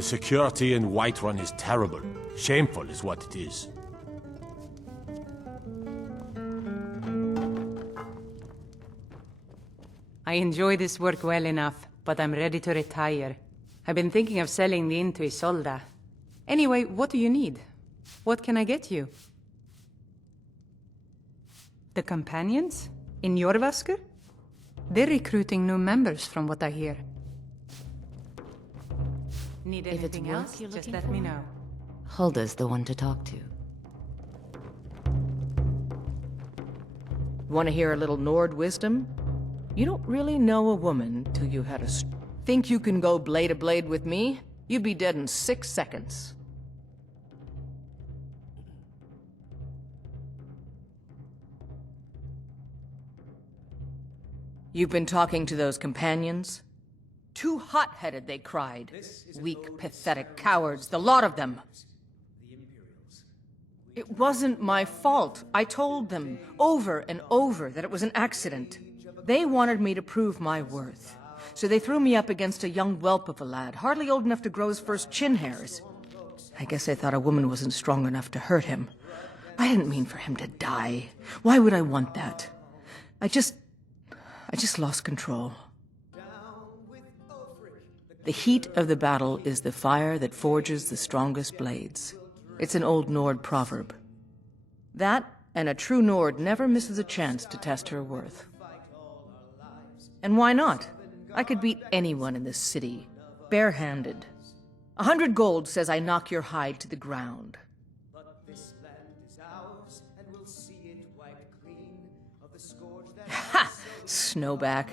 The security in Whiterun is terrible. Shameful is what it is. I enjoy this work well enough, but I'm ready to retire. I've been thinking of selling the inn to Isolda. Anyway, what do you need? What can I get you? The companions? In Jorvasker? They're recruiting new members from what I hear. Need anything else? Just let me know. Hulda's the one to talk to. Want to hear a little Nord wisdom? You don't really know a woman till you had a... Think you can go blade to blade with me? You'd be dead in 6 seconds. You've been talking to those companions? Too hot-headed, they cried. Weak, pathetic cowards, the lot of them. It wasn't my fault. I told them over and over that it was an accident. They wanted me to prove my worth. So they threw me up against a young whelp of a lad, hardly old enough to grow his first chin hairs. I guess they thought a woman wasn't strong enough to hurt him. I didn't mean for him to die. Why would I want that? I just lost control. The heat of the battle is the fire that forges the strongest blades. It's an old Nord proverb. That, and a true Nord never misses a chance to test her worth. And why not? I could beat anyone in this city, barehanded. 100 gold says I knock your hide to the ground. Ha! Snowback.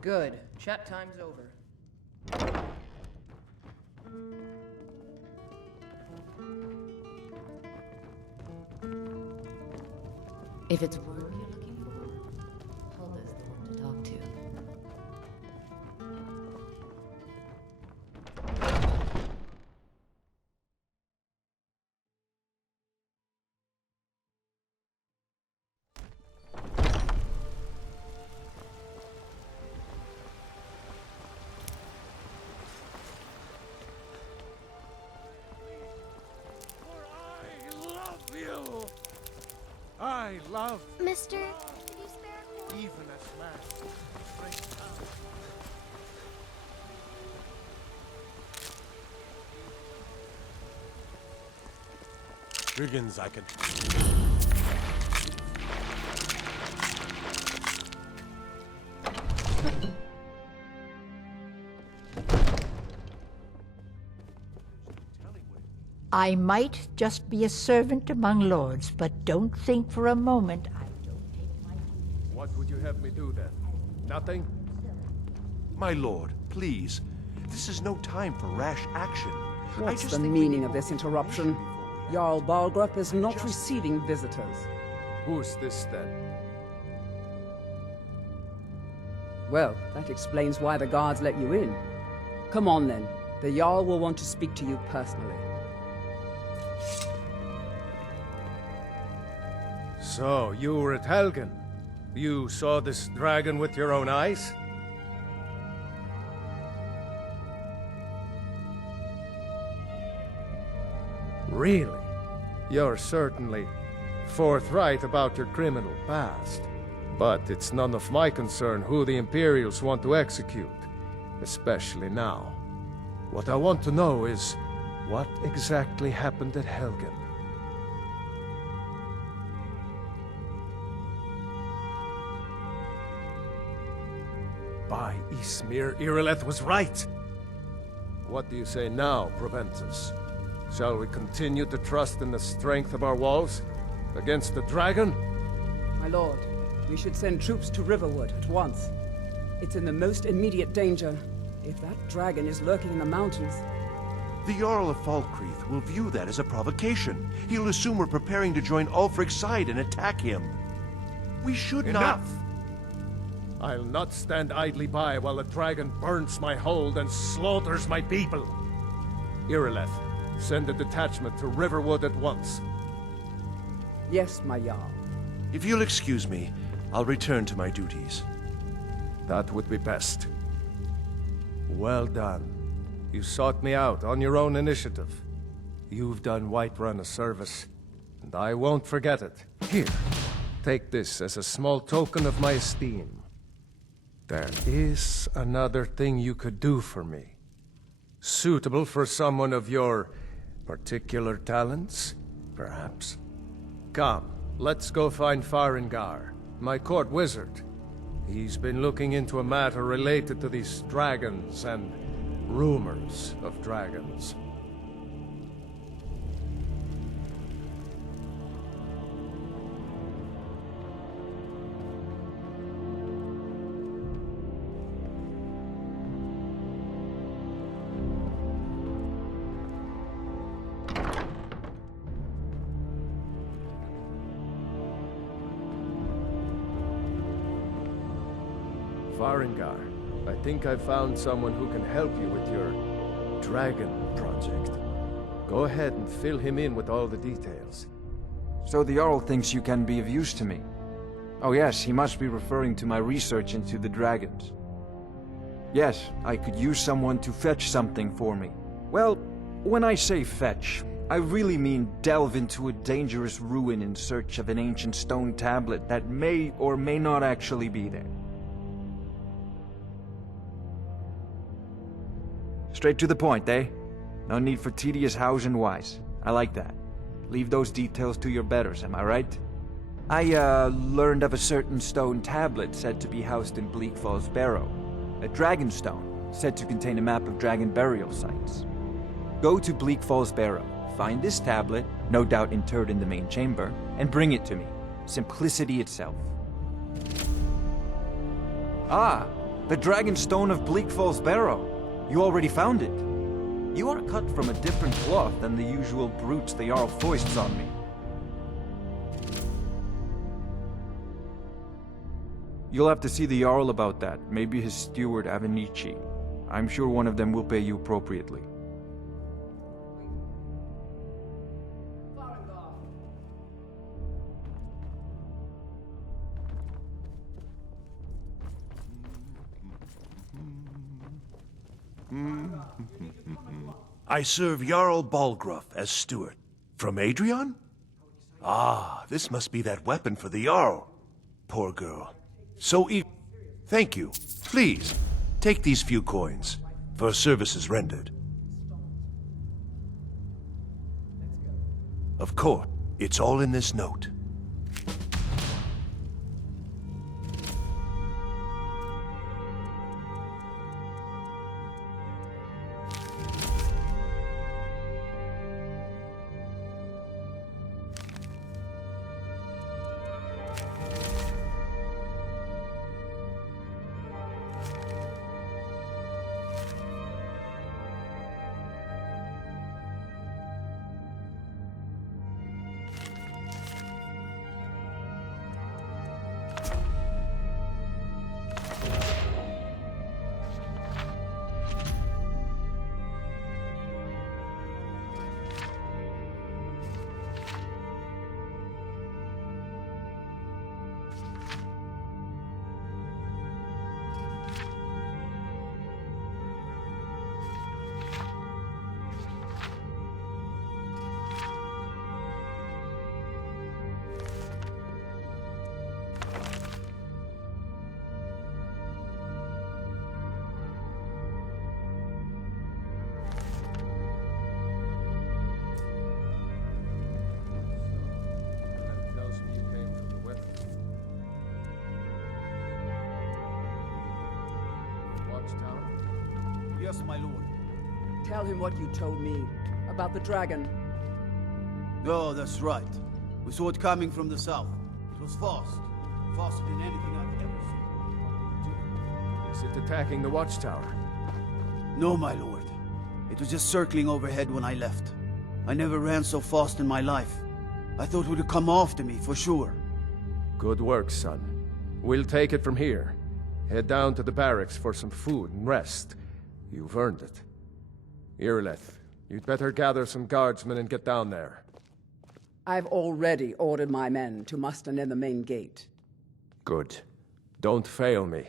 Good. Chat time's over. If it's work you're looking for, Hulda's the one to talk to. I love Mister, can you spare a quarter? even a smash. Brigands, I can... I might just be a servant among lords, but don't think for a moment I don't take my duty. What would you have me do then? Nothing? My lord, please. This is no time for rash action. What's the meaning of this interruption? Jarl Balgrup is not receiving visitors. Who's this then? Well, that explains why the guards let you in. Come on then. The Jarl will want to speak to you personally. So, you were at Helgen. You saw this dragon with your own eyes? Really? You're certainly forthright about your criminal past. But it's none of my concern who the Imperials want to execute, especially now. What I want to know is, what exactly happened at Helgen? By Ysmir, Irileth was right! What do you say now, Proventus? Shall we continue to trust in the strength of our walls? Against the dragon? My lord, we should send troops to Riverwood at once. It's in the most immediate danger. If that dragon is lurking in the mountains... The Jarl of Falkreath will view that as a provocation. He'll assume we're preparing to join Ulfric's side and attack him. We should not... Enough! I'll not stand idly by while the dragon burns my hold and slaughters my people. Irileth, send a detachment to Riverwood at once. Yes, my Jarl. If you'll excuse me, I'll return to my duties. That would be best. Well done. You sought me out on your own initiative. You've done Whiterun a service, and I won't forget it. Here, take this as a small token of my esteem. There is another thing you could do for me. Suitable for someone of your particular talents, perhaps? Come, let's go find Farengar, my court wizard. He's been looking into a matter related to these dragons and rumors of dragons. Farengar, I think I found someone who can help you with your dragon project. Go ahead and fill him in with all the details. So the Jarl thinks you can be of use to me. Oh yes, he must be referring to my research into the dragons. Yes, I could use someone to fetch something for me. Well, when I say fetch, I really mean delve into a dangerous ruin in search of an ancient stone tablet that may or may not actually be there. Straight to the point, eh? No need for tedious hows and whys. I like that. Leave those details to your betters, am I right? I, learned of a certain stone tablet said to be housed in Bleak Falls Barrow. A dragon stone, said to contain a map of dragon burial sites. Go to Bleak Falls Barrow, find this tablet, no doubt interred in the main chamber, and bring it to me. Simplicity itself. Ah, the dragon stone of Bleak Falls Barrow. You already found it. You are cut from a different cloth than the usual brutes the Jarl foists on me. You'll have to see the Jarl about that, maybe his steward Avenici. I'm sure one of them will pay you appropriately. I serve Jarl Balgruff as steward. From Adrian? Ah, this must be that weapon for the Jarl. Poor girl. So Thank you. Please, take these few coins for services rendered. Of course, it's all in this note. Yes, my lord. Tell him what you told me about the dragon. Oh, that's right. We saw it coming from the south. It was fast. Faster than anything I've ever seen. Is it attacking the watchtower? No, my lord. It was just circling overhead when I left. I never ran so fast in my life. I thought it would come after me, for sure. Good work, son. We'll take it from here. Head down to the barracks for some food and rest. You've earned it. Irileth, you'd better gather some guardsmen and get down there. I've already ordered my men to muster near the main gate. Good. Don't fail me.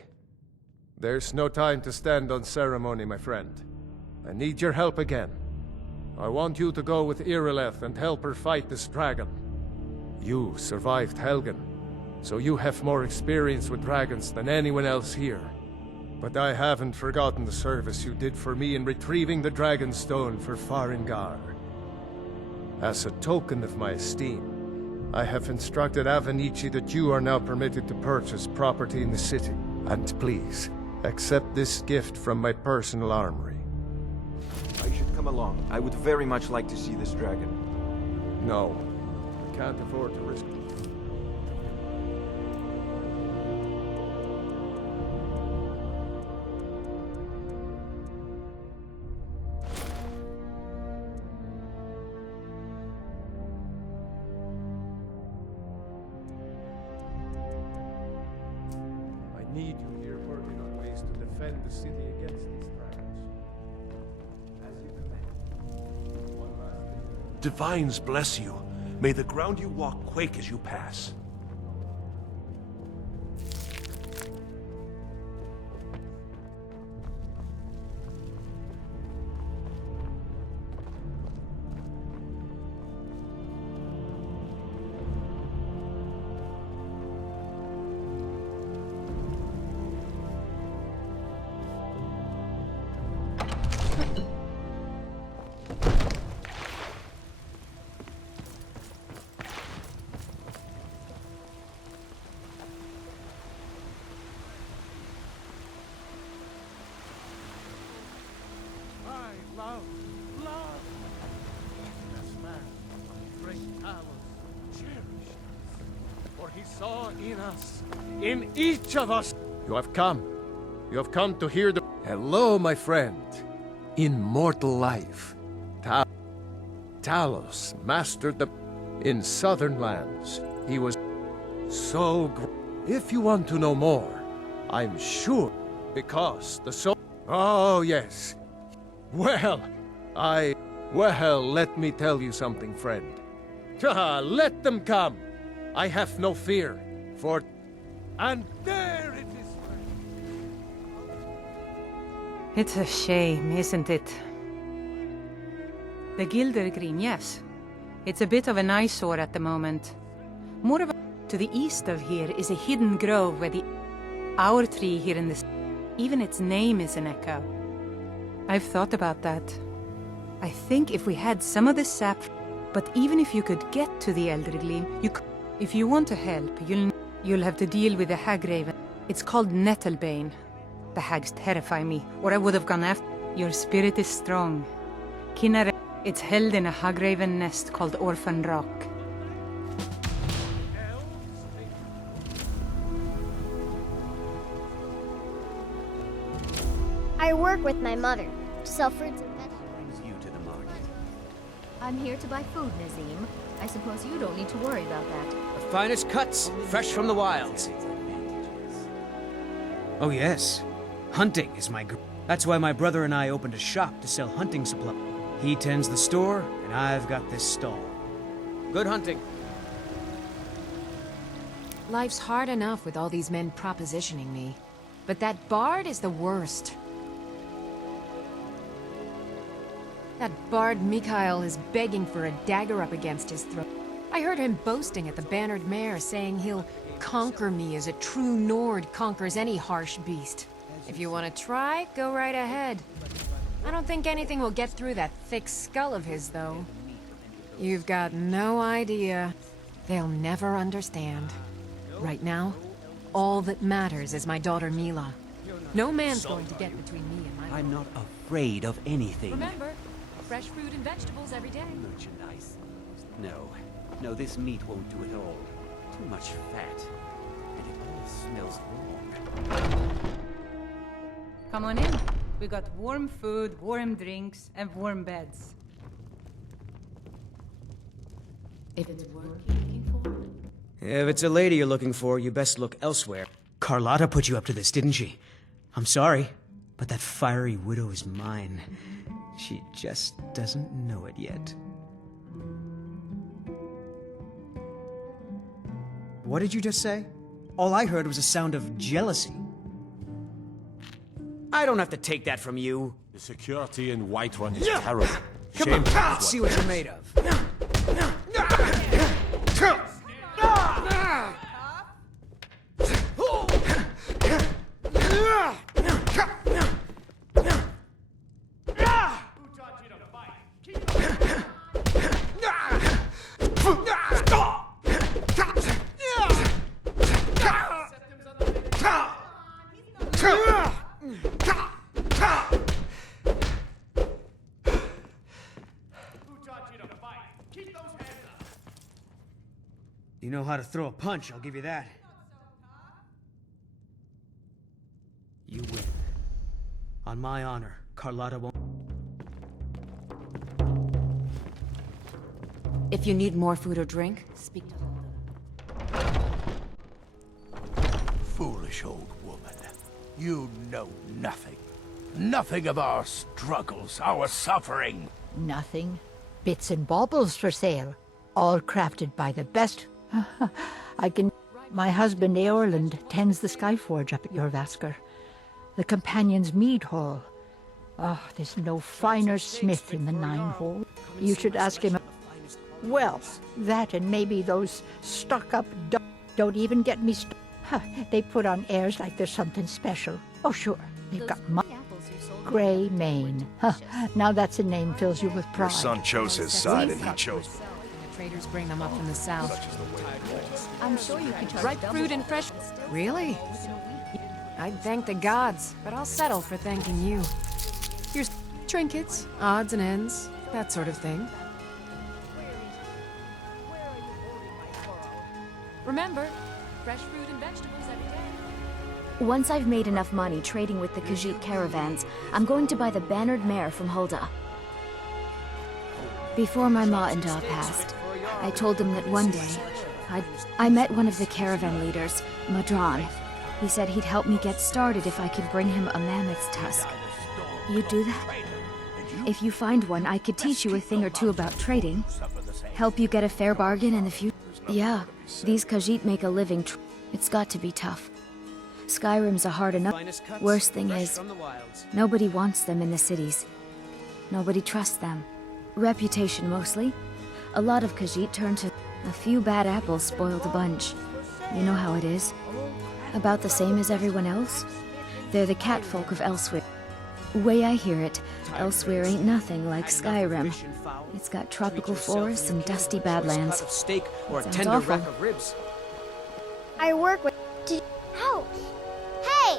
There's no time to stand on ceremony, my friend. I need your help again. I want you to go with Irileth and help her fight this dragon. You survived Helgen, so you have more experience with dragons than anyone else here. But I haven't forgotten the service you did for me in retrieving the Dragon Stone for Farengar. As a token of my esteem, I have instructed Avenici that you are now permitted to purchase property in the city. And please, accept this gift from my personal armory. I should come along. I would very much like to see this dragon. No, I can't afford to risk it. I need you here working on ways to defend the city against these dragons. As you command. One last thing. Divines bless you. May the ground you walk quake as you pass. Love! This man, great talent, cherished us. For he saw in us, in each of us. You have come. You have come to hear the... Hello, my friend. Immortal life. Talos mastered the... In southern lands, he was so great. If you want to know more, I'm sure, because the soul... Oh, yes. Well, let me tell you something, friend. Let them come. I have no fear, for... And there it is. It's a shame, isn't it? The Gildergreen, yes. It's a bit of an eyesore at the moment. More of a... To the east of here is a hidden grove where the... Our tree here in the... Even its name is an echo. I've thought about that. I think if we had some of the sap... But even if you could get to the Eldergleam, you could... If you want to help, you'll have to deal with the Hagraven. It's called Nettlebane. The hags terrify me, or I would have gone after... Your spirit is strong. Kinnare... It's held in a Hagraven nest called Orphan Rock. I work with my mother to sell fruits and vegetables. Brings you to the market. I'm here to buy food, Nazim. I suppose you don't need to worry about that. The finest cuts, fresh from the wilds. Oh yes, hunting is my That's why my brother and I opened a shop to sell hunting supplies. He tends the store, and I've got this stall. Good hunting. Life's hard enough with all these men propositioning me. But that bard is the worst. That bard Mikhail is begging for a dagger up against his throat. I heard him boasting at the Bannered Mare, saying he'll conquer me as a true Nord conquers any harsh beast. If you want to try, go right ahead. I don't think anything will get through that thick skull of his, though. You've got no idea. They'll never understand. Right now, all that matters is my daughter Mila. No man's going to get between me and my... I'm not afraid of anything. Remember, fresh fruit and vegetables every day. Merchandise? No, this meat won't do it all. Too much fat. And it all smells wrong. Come on in. We got warm food, warm drinks, and warm beds. If it's work you're looking for, If it's a lady you're looking for, you best look elsewhere. Carlotta put you up to this, didn't she? I'm sorry, but that fiery widow is mine. She just doesn't know it yet. What did you just say? All I heard was a sound of jealousy. I don't have to take that from you. The security in Whiterun is terrible. Come Shameful on, is see what you're made of. You know how to throw a punch, I'll give you that. You win. On my honor, Carlotta won't... If you need more food or drink, speak to Hulda. Foolish old woman. You know nothing. Nothing of our struggles, our suffering. Nothing. Bits and baubles for sale. All crafted by the best. My husband Eorland tends the Skyforge up at your Vasker. The Companion's Mead Hall. Oh, there's no finer smith in the Nine Hole. You should ask him. Well, that and maybe those stuck-up don't even get me they put on airs like there's something special. Oh, sure, they've got Grey Mane. Now that's a name fills you with pride. Your son chose his side and he chose... Traders bring them up from the south. I'm sure you can charge Ripe fruit and fresh... Really? I'd thank the gods, but I'll settle for thanking you. Here's trinkets, odds and ends, that sort of thing. Remember, fresh fruit and vegetables every day. Once I've made enough money trading with the Khajiit caravans, I'm going to buy the bannered mare from Hulda. Before my ma and Da passed, I told them that one day, I met one of the caravan leaders, Madran. He said he'd help me get started if I could bring him a mammoth's tusk. You'd do that? If you find one, I could teach you a thing or two about trading. Help you get a fair bargain in the future. Yeah, these Khajiit make a living. It's got to be tough. Skyrim's a hard enough. Worst thing is, nobody wants them in the cities. Nobody trusts them. Reputation mostly. A lot of Khajiit turn to a few bad apples spoiled a bunch. You know how it is. About the same as everyone else. They're the catfolk of Elsewhere. Way I hear it, Elsewhere ain't nothing like Skyrim. It's got tropical forests and dusty badlands. Steak or a Sounds tender awful. rack of ribs. I work with... Ouch! Hey!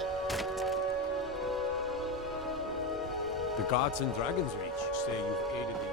The gods in Dragon's Reach say you've aided the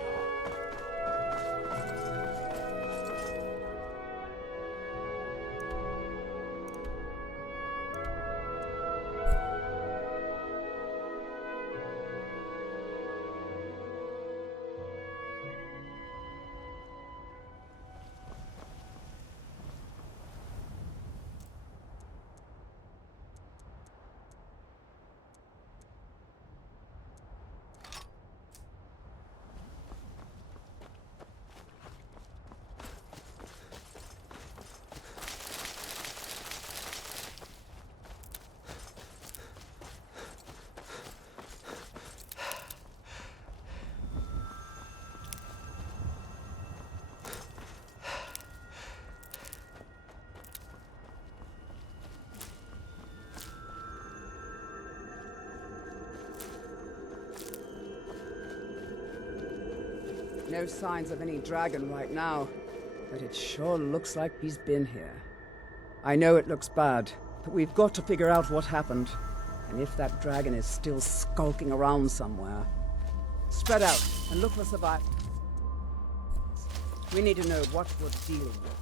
No signs of any dragon right now, but it sure looks like he's been here. I know it looks bad, but we've got to figure out what happened, and if that dragon is still skulking around somewhere. Spread out and look for survivors. We need to know what we're dealing with.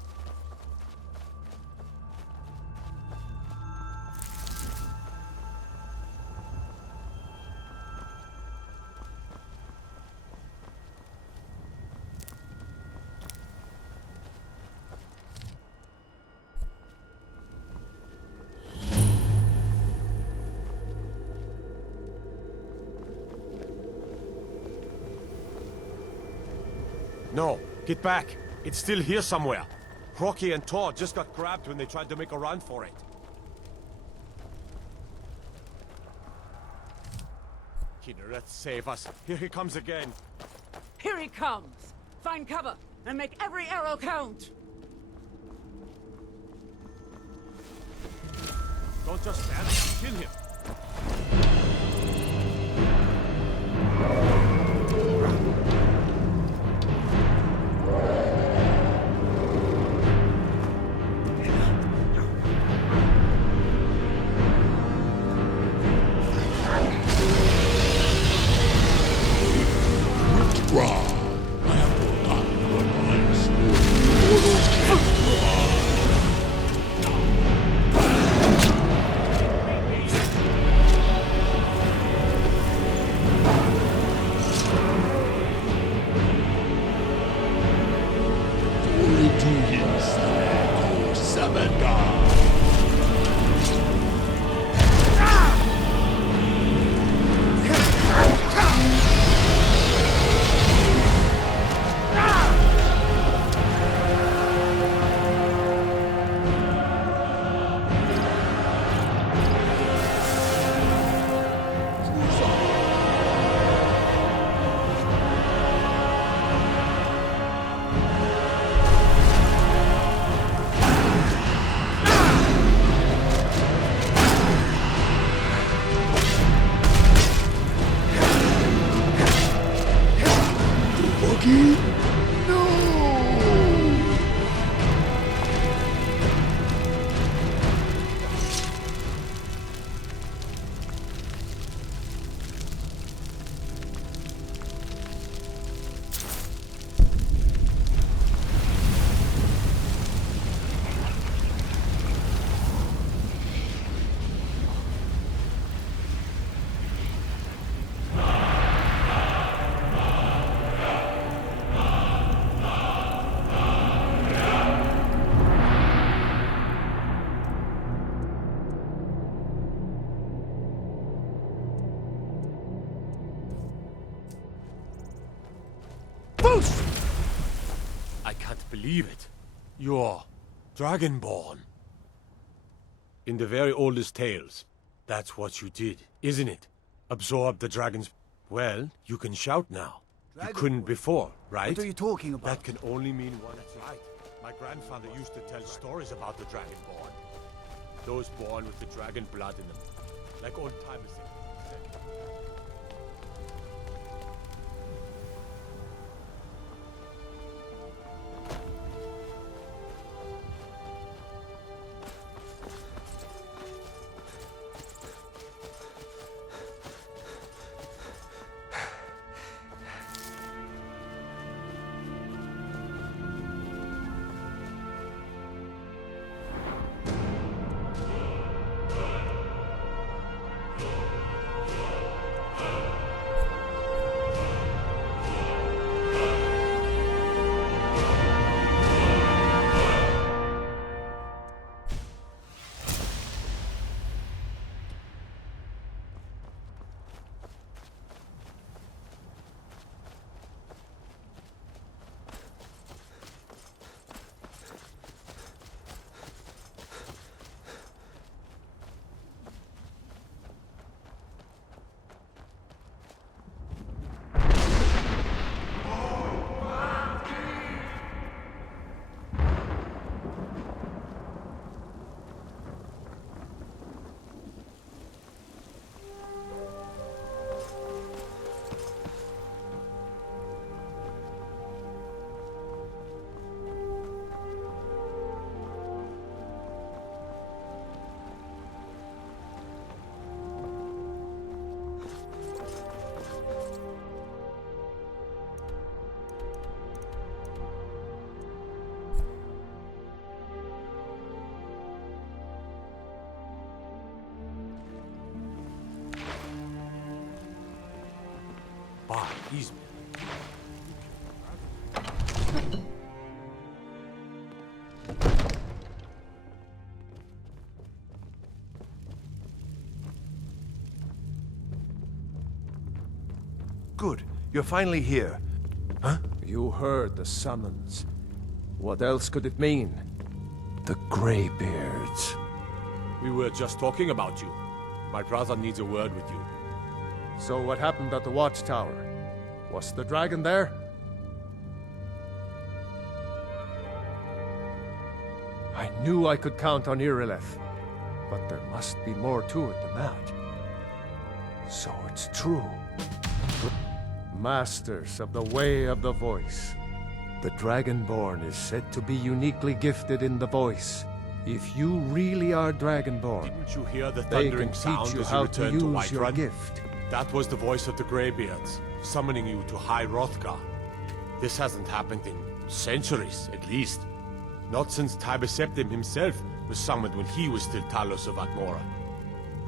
No, get back. It's still here somewhere. Rocky and Tor just got grabbed when they tried to make a run for it. fucking rats save us. Here he comes again. Here he comes! Find cover and make every arrow count! Don't just stand there. Kill him. I can't believe it. You're Dragonborn. In the very oldest tales, that's what you did, isn't it? Absorb the dragons. Well, you can shout now. You couldn't before, right? What are you talking about? That can only mean one. That's right. My grandfather used to tell stories about the Dragonborn. Those born with the dragon blood in them. Like old timers. Bah, he's... Good. You're finally here. Huh? You heard the summons. What else could it mean? The Greybeards. We were just talking about you. My brother needs a word with you. So what happened at the watchtower? Was the dragon there? I knew I could count on Irileth, but there must be more to it than that. So it's true. Masters of the Way of the Voice. The Dragonborn is said to be uniquely gifted in the voice. If you really are Dragonborn, Didn't you hear the they thundering can sound teach you as how you to returned to use your Whiterun? gift. That was the voice of the Greybeards, summoning you to High Hrothgar. This hasn't happened in centuries, at least. Not since Tiber Septim himself was summoned when he was still Talos of Atmora.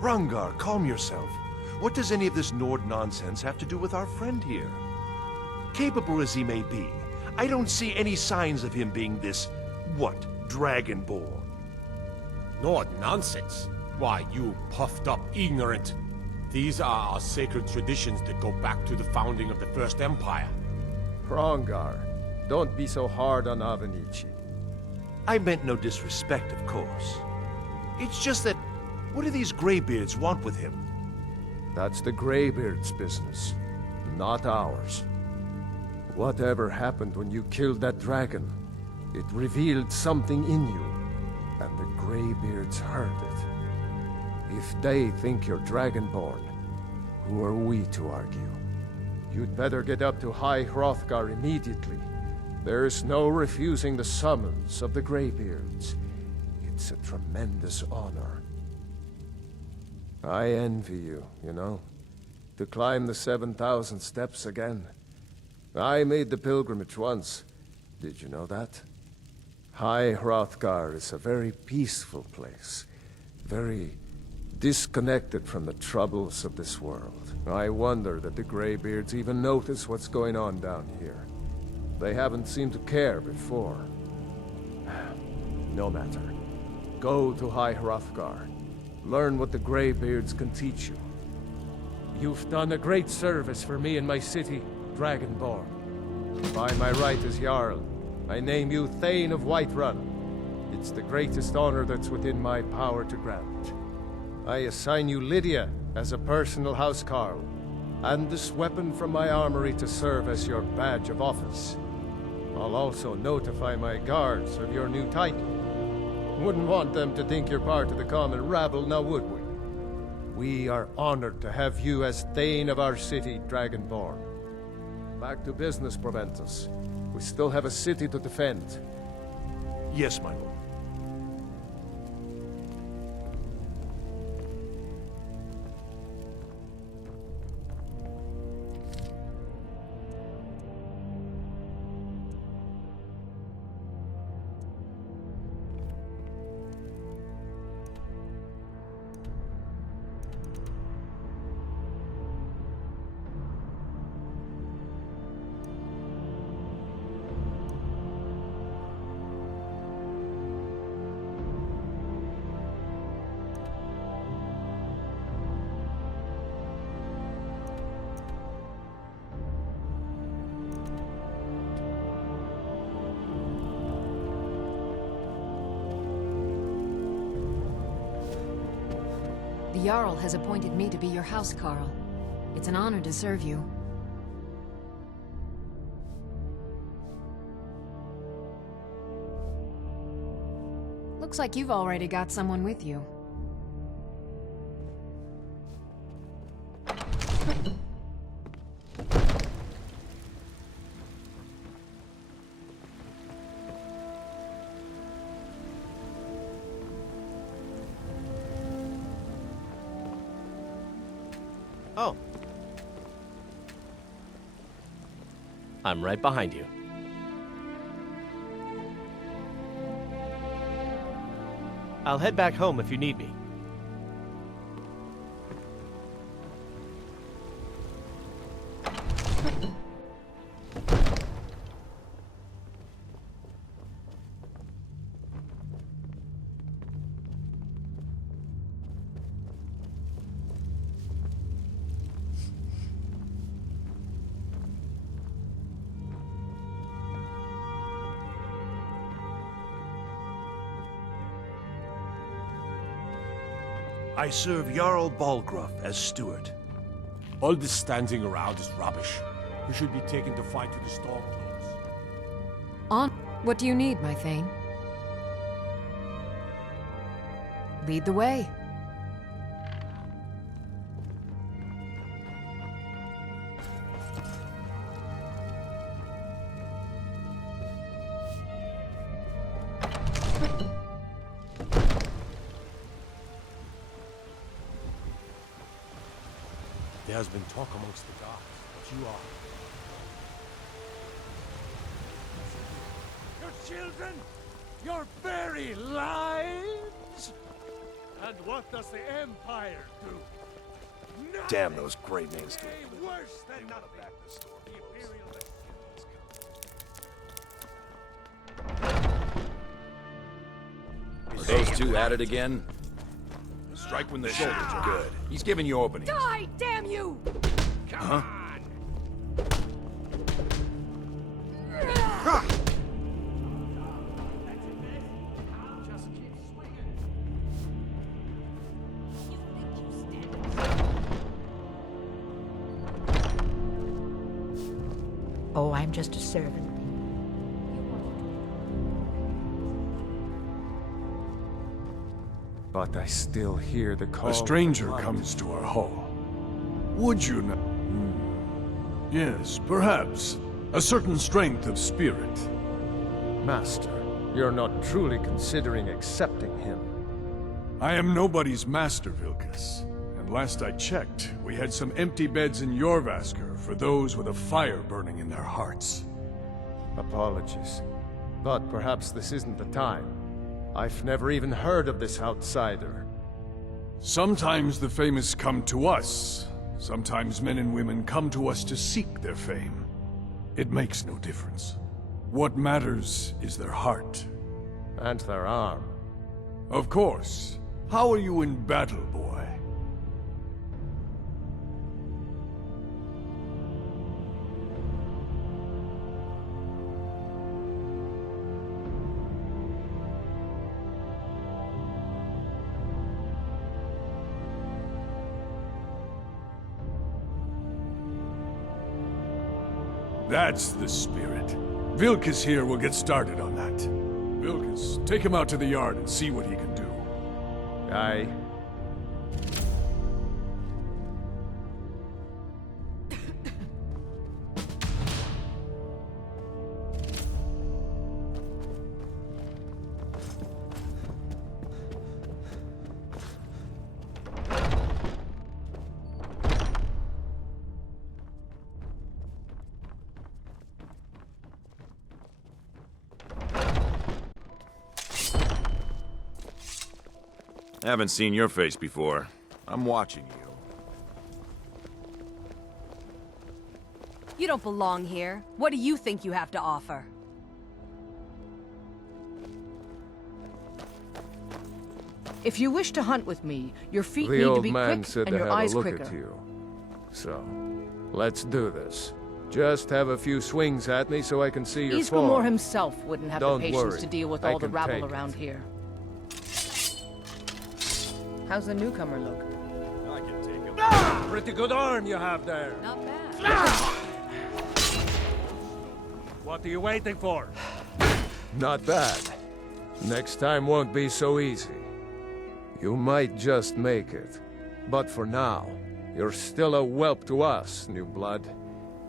Rungar, calm yourself. What does any of this Nord nonsense have to do with our friend here? Capable as he may be, I don't see any signs of him being this, what, Dragonborn? Nord nonsense? Why, you puffed up ignorant. These are our sacred traditions that go back to the founding of the First Empire. Hrongar, don't be so hard on Avenici. I meant no disrespect, of course. It's just that, what do these Greybeards want with him? That's the Greybeard's business, not ours. Whatever happened when you killed that dragon, it revealed something in you, and the Greybeards heard it. If they think you're Dragonborn, who are we to argue? You'd better get up to High Hrothgar immediately. There's no refusing the summons of the Greybeards. It's a tremendous honor. I envy you, you know, to climb the 7,000 steps again. I made the pilgrimage once. Did you know that? High Hrothgar is a very peaceful place. Very disconnected from the troubles of this world. I wonder that the Greybeards even notice what's going on down here. They haven't seemed to care before. No matter. Go to High Hrothgar. Learn what the Greybeards can teach you. You've done a great service for me and my city, Dragonborn. By my right as Jarl, I name you Thane of Whiterun. It's the greatest honor that's within my power to grant. I assign you Lydia as a personal housecarl, and this weapon from my armory to serve as your badge of office. I'll also notify my guards of your new title. Wouldn't want them to think you're part of the common rabble, now would we? We are honored to have you as Thane of our city, Dragonborn. Back to business, Proventus. We still have a city to defend. Yes, my lord. The Jarl has appointed me to be your housecarl. It's an honor to serve you. Looks like you've already got someone with you. Oh. I'm right behind you. I'll head back home if you need me. I serve Jarl Balgruuf as steward. All this standing around is rubbish. We should be taken to fight to the Stormcloaks. On. What do you need, my Thane? Lead the way. There has been talk amongst the guards, but you are... Your children! Your very lives! And what does the Empire do? Nothing. Damn those great names. Worse than nothing. Back the storm. The Imperial... Are those two at it again? Strike when the shoulders are good. He's giving you openings. Die, damn you! Huh? Oh, I'm just a servant. But I still hear the call. A stranger comes to our hall. Would you not? Yes, perhaps. A certain strength of spirit. Master, you're not truly considering accepting him. I am nobody's master, Vilkas. And last I checked, we had some empty beds in Jorvaskr for those with a fire burning in their hearts. Apologies. But perhaps this isn't the time. I've never even heard of this outsider. Sometimes the famous come to us. Sometimes men and women come to us to seek their fame. It makes no difference. What matters is their heart. And their arm. Of course. How are you in battle, boy? That's the spirit. Vilkas here will get started on that. Vilkas, take him out to the yard and see what he can do. Aye. Haven't seen your face before. I'm watching you. You don't belong here. What do you think you have to offer? If you wish to hunt with me, your feet The need to old be man quick said and to your have eyes a look quicker. at you. So, let's do this. Just have a few swings at me so I can see your form. Ysgramor himself wouldn't have Don't the patience worry. to deal with I all the can rabble take around it. here. How's the newcomer look? I can take him. Pretty good arm you have there. Not bad. What are you waiting for? Not bad. Next time won't be so easy. You might just make it. But for now, you're still a whelp to us, new blood.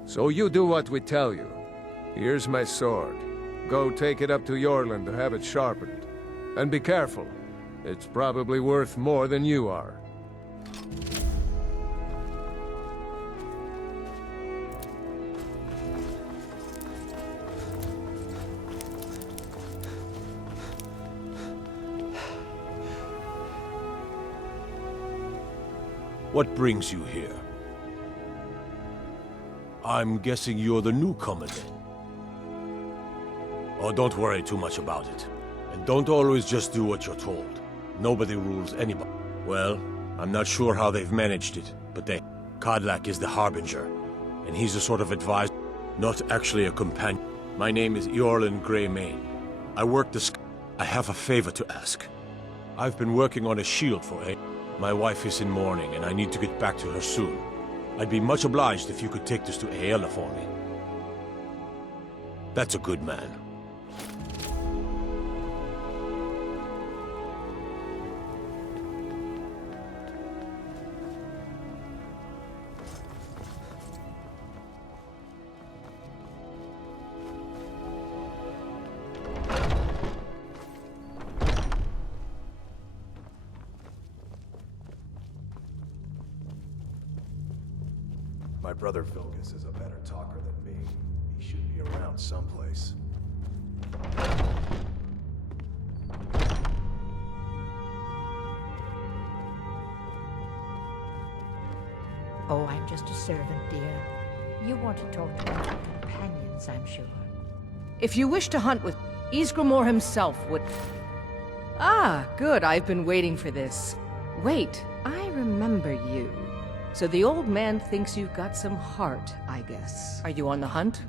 So you do what we tell you. Here's my sword. Go take it up to Yorland to have it sharpened. And be careful. It's probably worth more than you are. What brings you here? I'm guessing you're the newcomer then. Oh, don't worry too much about it. And don't always just do what you're told. Nobody rules anybody. Well, I'm not sure how they've managed it, but Kodlak is the Harbinger, and he's a sort of advisor, not actually a companion. My name is Eorlin Greymane. I work the Sky. I have a favor to ask. I've been working on a shield for My wife is in mourning, and I need to get back to her soon. I'd be much obliged if you could take this to Aela for me. That's a good man. My brother Vilgus is a better talker than me. He should be around someplace. Oh, I'm just a servant, dear. You want to talk to one of your companions, I'm sure. If you wish to hunt with Ysgramor himself would... Ah, good. I've been waiting for this. Wait, I remember you. So the old man thinks you've got some heart, I guess. Are you on the hunt?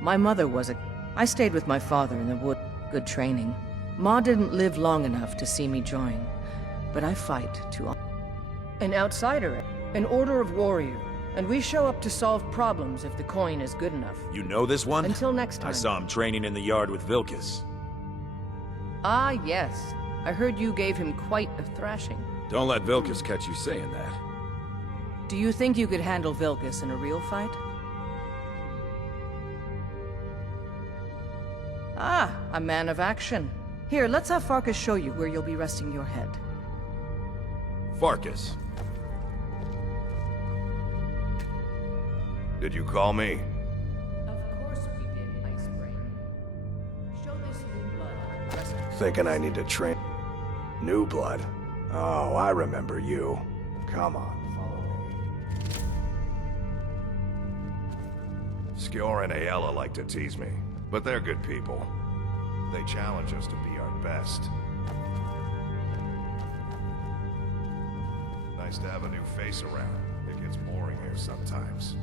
My mother was a... I stayed with my father in the wood. Good training. Ma didn't live long enough to see me join. But I fight to... An outsider, an order of warrior. And we show up to solve problems if the coin is good enough. You know this one? Until next time. I saw him training in the yard with Vilkus. Ah, yes. I heard you gave him quite a thrashing. Don't let Vilkus catch you saying that. Do you think you could handle Vilkus in a real fight? Ah, a man of action. Here, let's have Farkas show you where you'll be resting your head. Farkas. Did you call me? Of course we did, Ice Brain. Show this new blood. Thinking I need to train... New blood? Oh, I remember you. Come on, follow me. Skjor and Aela like to tease me, but they're good people. They challenge us to be our best. Nice to have a new face around. It gets boring here sometimes.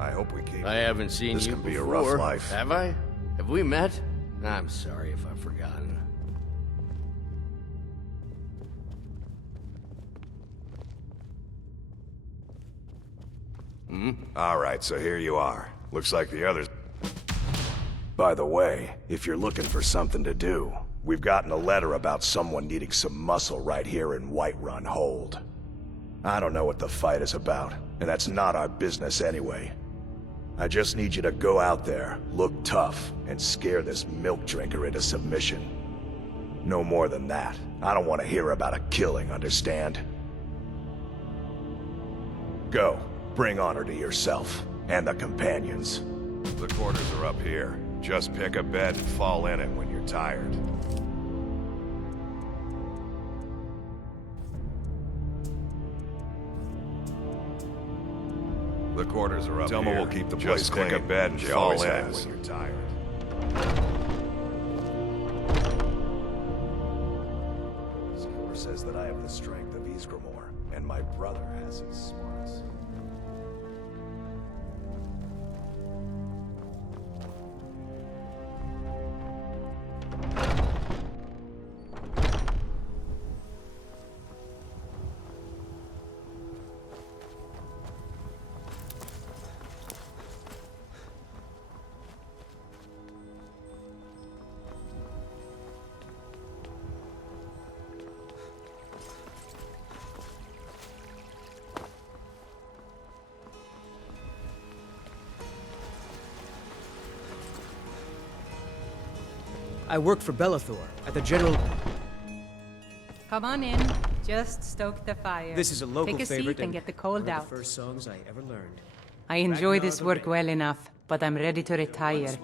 I hope we keep... I haven't seen this you can be before. a rough life. Have I? Have we met? I'm sorry if I've forgotten. All right, so here you are. Looks like the others... By the way, if you're looking for something to do, we've gotten a letter about someone needing some muscle right here in Whiterun Hold. I don't know what the fight is about, and that's not our business anyway. I just need you to go out there, look tough, and scare this milk drinker into submission. No more than that. I don't want to hear about a killing, understand? Go. Bring honor to yourself, and the companions. The quarters are up here. Just pick a bed and fall in it when you're tired. The quarters are up here. Tell me we'll keep the place clean. Just pick a bed and fall in it when you're tired. Skjor says that I have the strength of Ysgramor, and my brother has his smarts. I work for Bellathor at the General... Come on in. Just stoke the fire. This is a local Take a favorite seat and get the cold one out. of the first songs I ever learned. I enjoy this work well enough, but I'm ready to retire.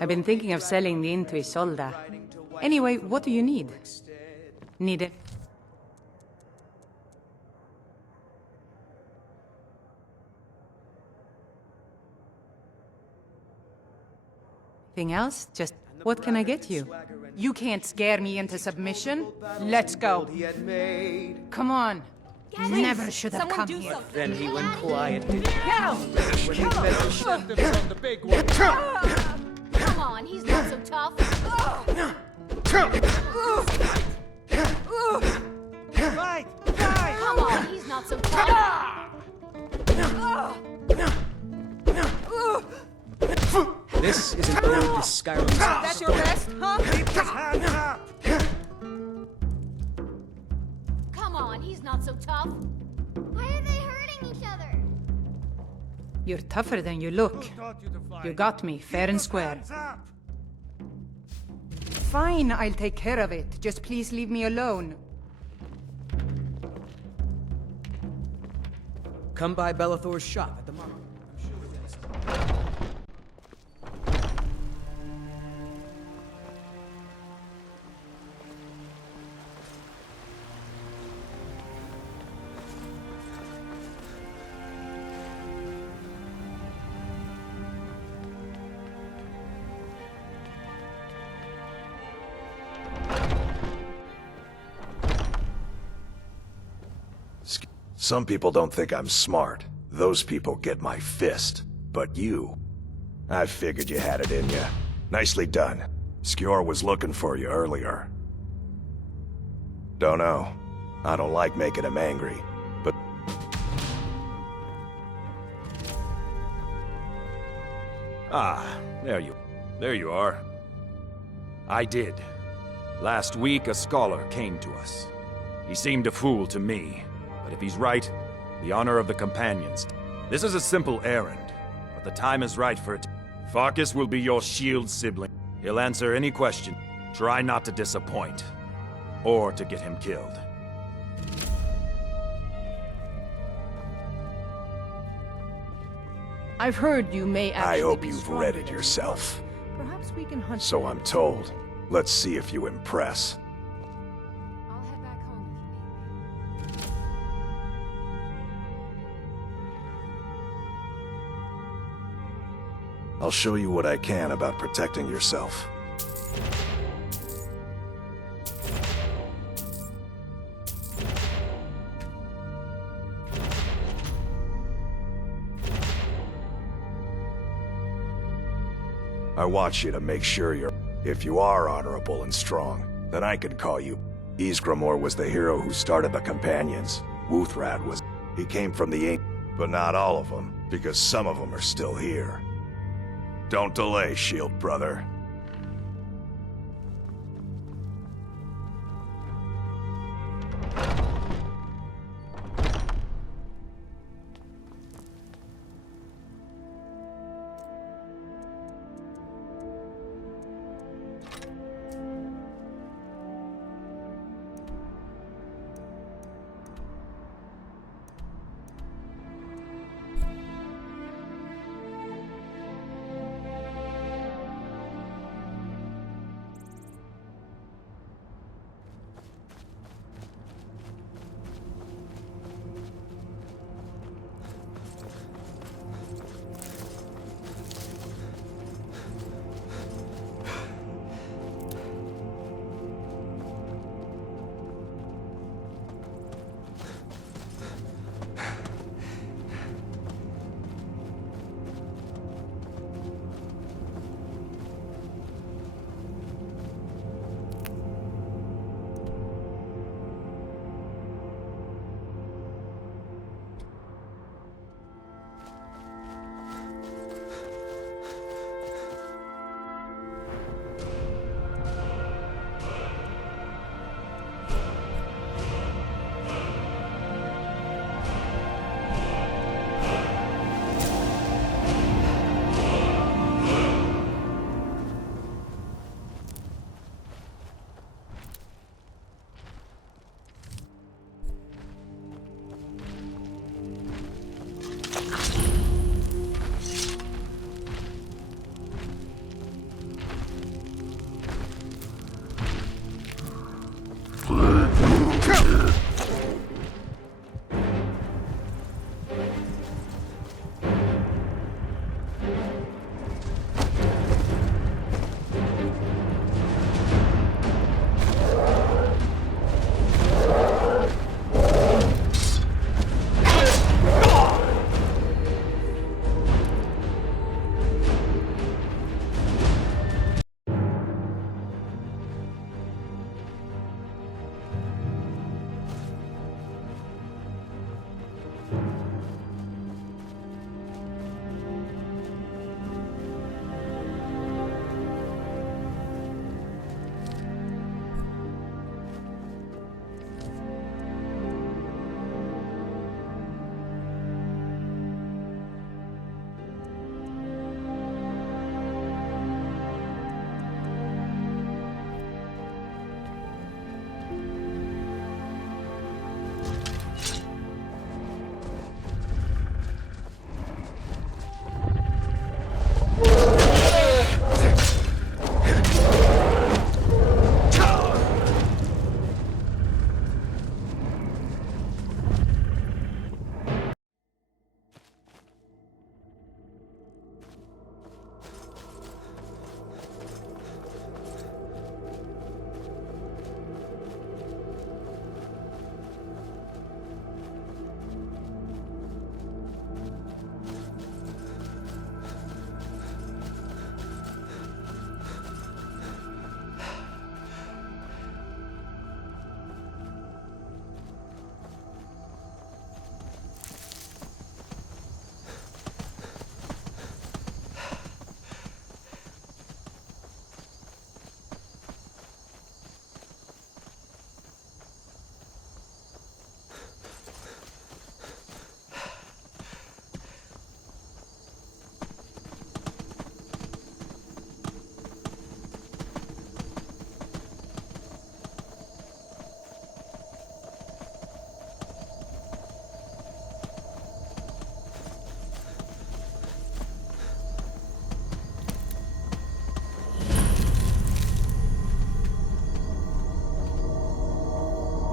I've been thinking of selling the inn to Isolda. Anyway, what do you need? Need it? Anything else? Just what can I get you? You can't scare me into submission. Let's go. Come on. Never should have come here. Then he went quiet. Come on, he's not so tough. Fight! Come on, he's not not so tough. This is an ode to Skyrim. That's your best, huh? Come on, he's not so tough. Why are they hurting each other? You're tougher than you look. You got me, fair and square. Fine, I'll take care of it. Just please leave me alone. Come by Bellathor's shop at the market. Some people don't think I'm smart. Those people get my fist. But you... I figured you had it in you. Nicely done. Skjor was looking for you earlier. Don't know. I don't like making him angry, but... Ah, there you are. I did. Last week, a scholar came to us. He seemed a fool to me. But if he's right, the honor of the companions. This is a simple errand, but the time is right for it. Farkas will be your shield sibling. He'll answer any question. Try not to disappoint, or to get him killed. I've heard you may actually I hope be you've stronger read it than you yourself. look. Perhaps we can hunt. So I'm told. Let's see if you impress. I'll head back home if you need me. I'll show you what I can about protecting yourself. I watch you to make sure you're... If you are honorable and strong, then I could call you. Ysgramor was the hero who started the Companions. Wuthrad was... He came from the ancient... But not all of them, because some of them are still here. Don't delay, Shield Brother.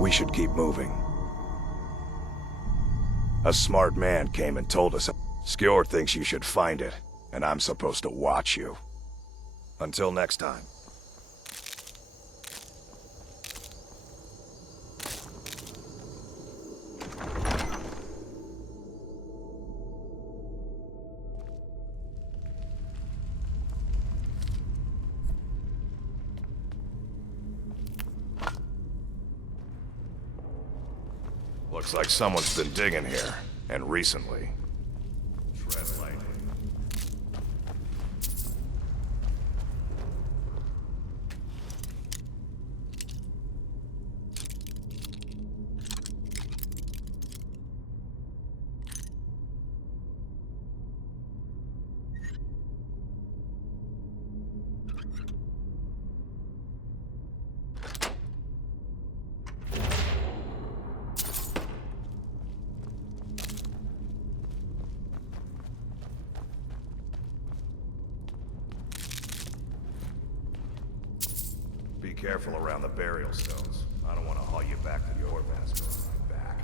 We should keep moving. A smart man came and told us. Skjord thinks you should find it, and I'm supposed to watch you. Until next time. Looks like someone's been digging here, and recently. Tread lightly. Be careful around the burial stones. I don't want to haul you back to your vascular back.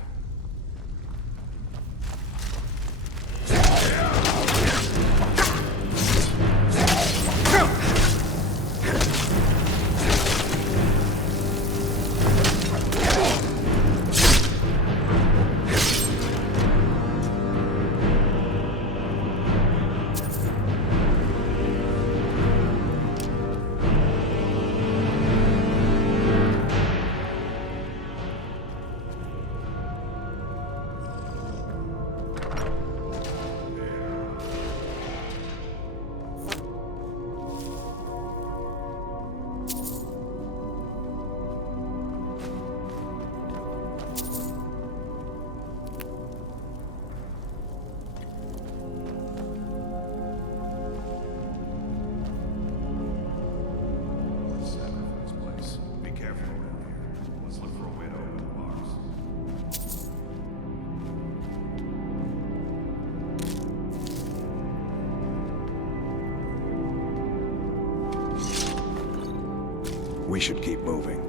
We should keep moving.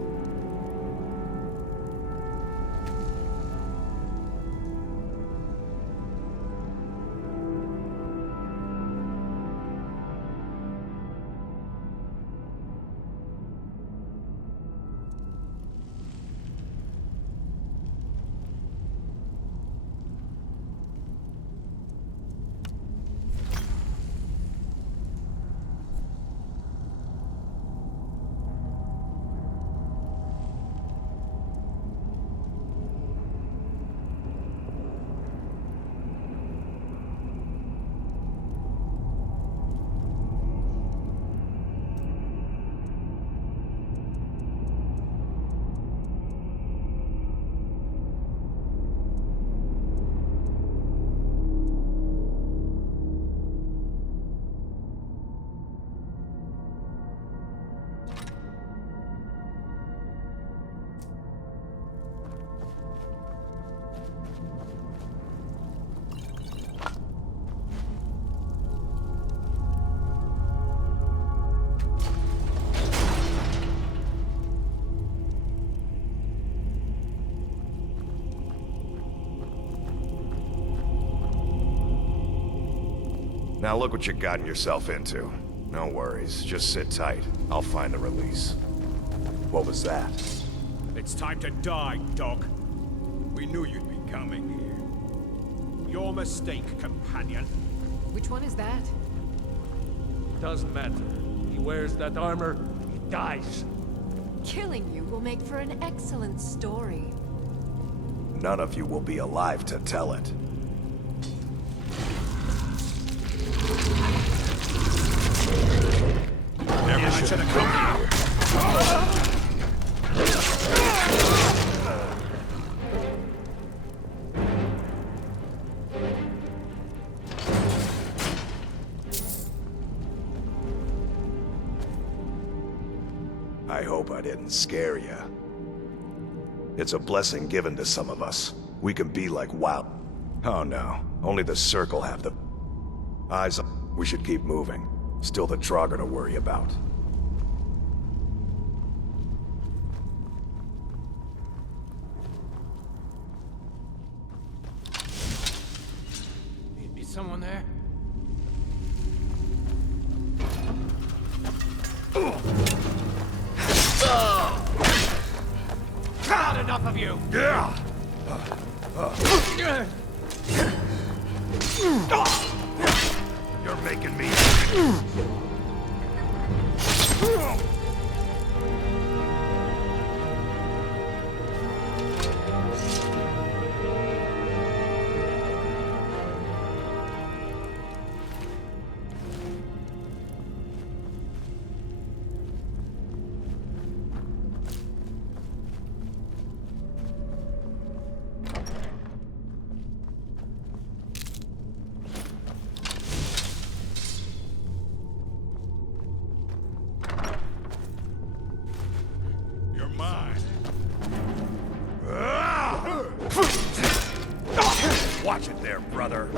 Now look what you've gotten yourself into. No worries, just sit tight. I'll find the release. What was that? It's time to die, dog. We knew you'd be coming here. Your mistake, companion. Which one is that? Doesn't matter. He wears that armor, he dies. Killing you will make for an excellent story. None of you will be alive to tell it. Never should have come here. I hope I didn't scare you. It's a blessing given to some of us. We can be like wild. Oh no, only the Circle have the eyes. We should keep moving. Still the Draugr to worry about. God, enough of you! You're making me... You're mine. Watch it there, brother.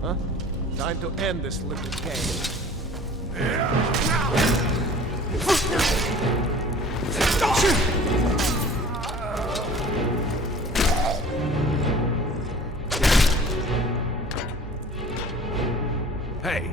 Huh? Time to end this little game. Hey!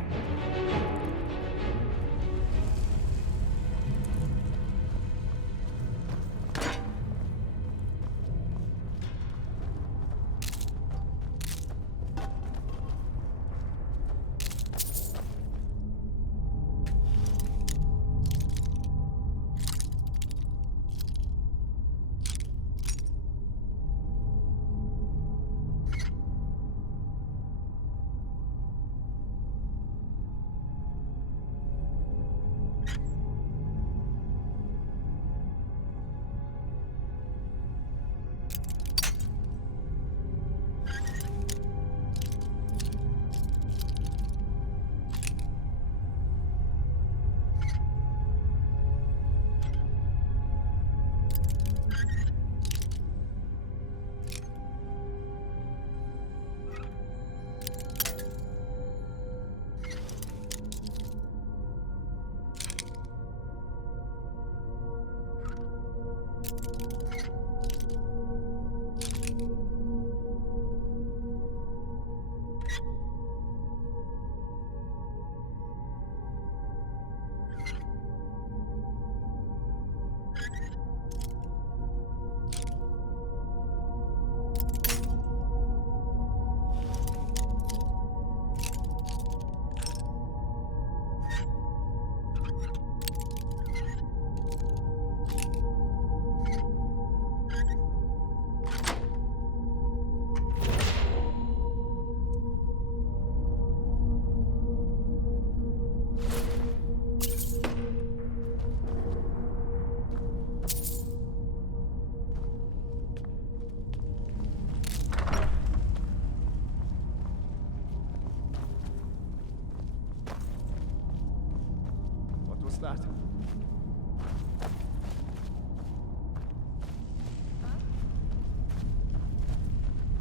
That.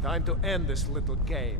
Time to end this little game.